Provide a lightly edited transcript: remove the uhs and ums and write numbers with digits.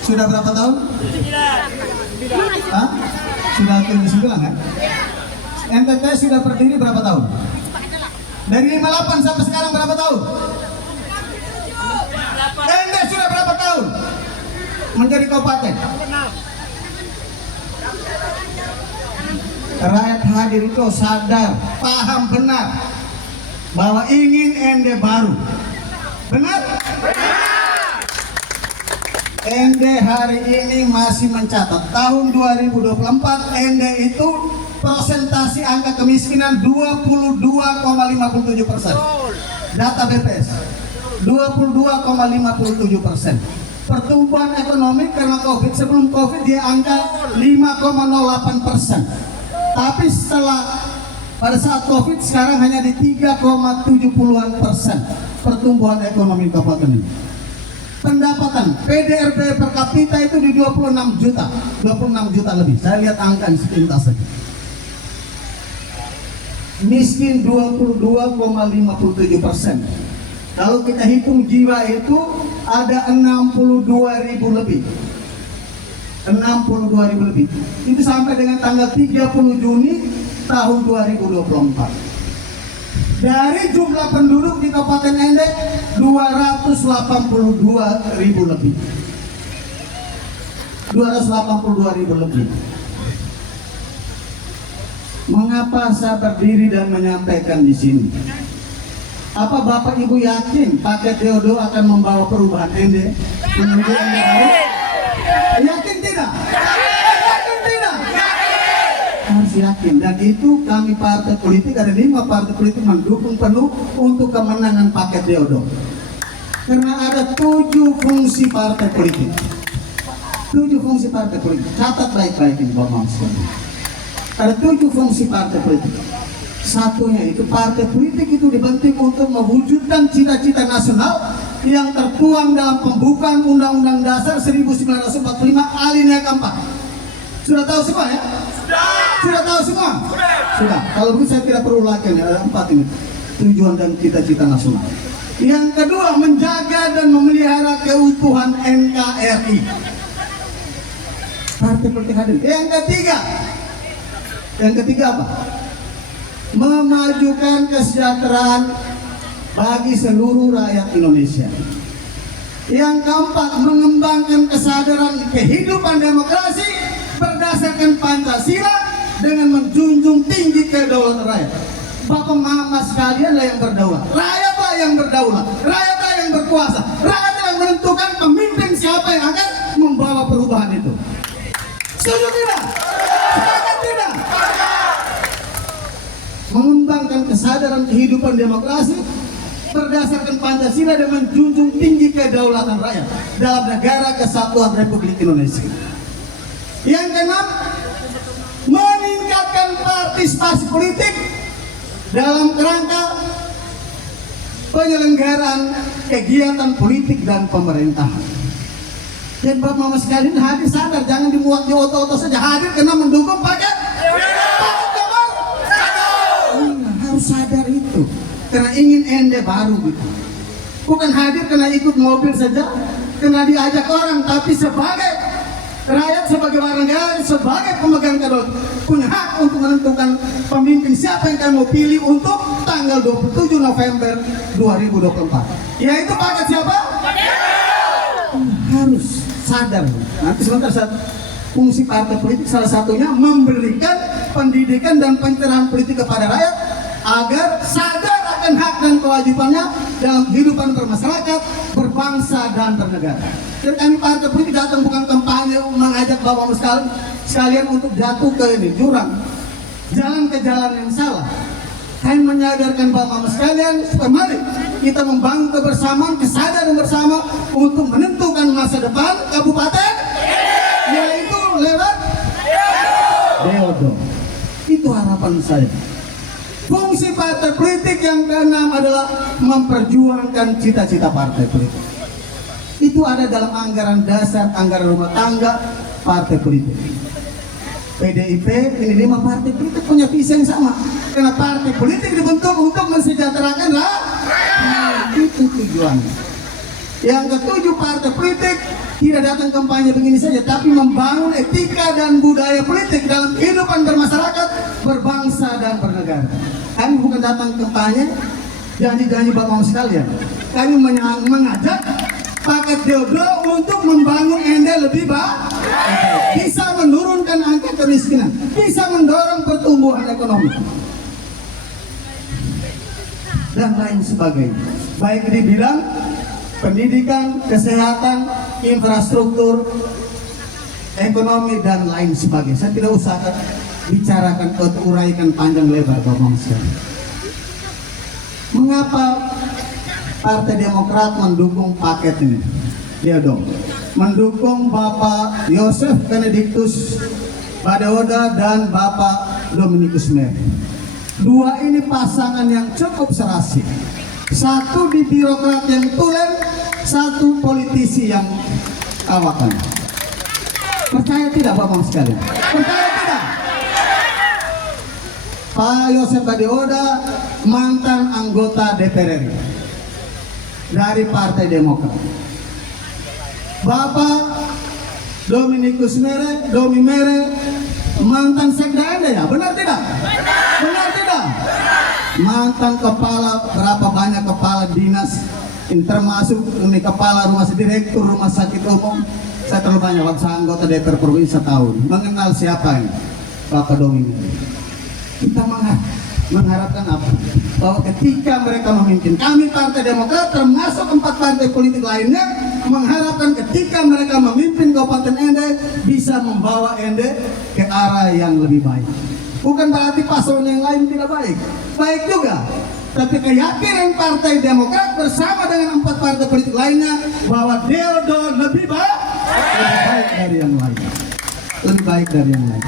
Sudah berapa tahun? Hah? Sudah 79 kan? NTT sudah berdiri berapa tahun? Dari 58 sampai sekarang berapa tahun? NTT sudah berapa tahun menjadi kabupaten? Rakyat hadir itu sadar, paham benar bahwa ingin ND baru. Benar? ND hari ini masih mencatat tahun 2024 ND itu persentase angka kemiskinan 22,57%. Data BPS 22,57%. Pertumbuhan ekonomi karena COVID, sebelum COVID dia angka 5,08%. Tapi setelah pada saat COVID sekarang hanya di 3,70% pertumbuhan ekonomi kabupaten ini. Pendapatan PDRB per kapita itu di 26 juta lebih. Saya lihat angka sepintas saja. Miskin 22,57%. Kalau kita hitung jiwa itu ada 62.000 lebih. 62.000 lebih. Itu sampai dengan tanggal 30 Juni tahun 2024. Dari jumlah penduduk di Kabupaten ND 282.000 lebih. 282.000 lebih. Mengapa saya berdiri dan menyampaikan di sini? Apa Bapak Ibu yakin paket Deodo akan membawa perubahan ND menuju ND baru? Yakin tidak? Yakin tidak? Harus yakin. Dan itu kami partai politik, ada 5 partai politik mendukung penuh untuk kemenangan paket Deodo. Karena ada 7 fungsi partai politik. 7 fungsi partai politik. Catat baik-baik ini Bapak sekalian. Ada 7 fungsi partai politik. Satunya itu partai politik itu dibentuk untuk mewujudkan cita-cita nasional yang tertuang dalam pembukaan Undang-Undang Dasar 1945 alinea keempat. Sudah tahu semua ya? Sudah tahu semua? Sudah. Kalau begitu saya tidak perlu lagi, ada 4 ini tujuan dan cita-cita nasional. Yang kedua, menjaga dan memelihara keutuhan NKRI. Partai politik hadir. Yang ketiga apa? Memajukan kesejahteraan bagi seluruh rakyat Indonesia. Yang keempat, mengembangkan kesadaran kehidupan demokrasi berdasarkan Pancasila dengan menjunjung tinggi kedaulatan rakyat. Bapak mama sekalian lah yang berdaulat, rakyatlah yang berdaulat, rakyatlah yang berkuasa, rakyatlah yang menentukan pemimpin siapa yang akan membawa perubahan itu. Setuju tidak? Setuju tidak? Mengembangkan kesadaran kehidupan demokrasi berdasarkan Pancasila dan menjunjung tinggi kedaulatan rakyat dalam negara kesatuan Republik Indonesia. Yang keenam, meningkatkan partisipasi politik dalam kerangka penyelenggaraan kegiatan politik dan pemerintahan. Dan Bapak Mama sekalian hadir sadar, jangan dimuat di oto-oto saja, hadir karena mendukung paket harus sadar itu karena ingin ND baru gitu. Bukan hadir karena ikut mobil saja, karena diajak orang, tapi sebagai rakyat, sebagai warga negara, sebagai pemegang kedaulatan punya hak untuk menentukan pemimpin siapa yang akan mau pilih untuk tanggal 27 November 2024. Yaitu paket siapa? Harus sadar. Nanti sebentar saat fungsi partai politik salah satunya memberikan pendidikan dan pencerahan politik kepada rakyat agar sadar akan hak dan kewajibannya dalam kehidupan bermasyarakat, berbangsa dan bernegara. Dan kami partai politik datang bukan kampanye mengajak Bapak sekalian untuk jatuh ke ini jurang, jalan ke jalan yang salah. Kami menyadarkan Bapak sekalian, mari kita membangun kebersamaan, kesadaran bersama untuk menentukan masa depan kabupaten, yaitu lewat Deodo. Itu harapan saya. Fungsi partai politik yang keenam adalah memperjuangkan cita-cita partai politik. Itu ada dalam anggaran dasar, anggaran rumah tangga partai politik. PDIP, ini 5 partai politik punya visi yang sama. Karena partai politik dibentuk untuk mensejahterakan rakyat. Itu tujuannya. Yang ketujuh, partai politik tidak datang kampanye begini saja, tapi membangun etika dan budaya politik dalam kehidupan bermasyarakat, berbangsa dan bernegara. Kami bukan datang kampanye janji-janji bapak sekalian. Kami mengajak paket Deodo untuk membangun Ende lebih baik, bisa menurunkan angka kemiskinan, bisa mendorong pertumbuhan ekonomi dan lain sebagainya, baik di bidang pendidikan, kesehatan, infrastruktur, ekonomi dan lain sebagainya. Saya tidak usah bicarakan atau uraikan panjang lebar bapak sekalian. Mengapa Partai Demokrat mendukung paket ini? Ya dong, mendukung Bapak Yosef Benediktus Badeoda dan Bapak Dominikus Mere. Dua ini pasangan yang cukup serasi. Satu di birokrat yang tulen, satu politisi yang kawakan. Percaya tidak Bapak sekalian? Percaya tidak? Pak Yosef Badeoda mantan anggota DPR RI dari Partai Demokrat. Bapak Dominikus Mere, Domi Mere, mantan sekda Anda ya, benar tidak? Benar tidak? Mantan kepala, berapa banyak kepala dinas, termasuk ini kepala rumah direktur rumah sakit umum. Saya terlalu banyak waktu anggota DPR provinsi setahun. Mengenal siapa ini? Bapak Domi Mere. Kita mengharapkan apa? Bahwa ketika mereka memimpin, kami Partai Demokrat termasuk 4 partai politik lainnya mengharapkan ketika mereka memimpin Kabupaten Ende bisa membawa Ende ke arah yang lebih baik. Bukan berarti paslon yang lain tidak baik, baik juga. Tapi keyakinan Partai Demokrat bersama dengan 4 partai politik lainnya bahwa Deodo lebih baik dari yang lain, lebih baik dari yang lain.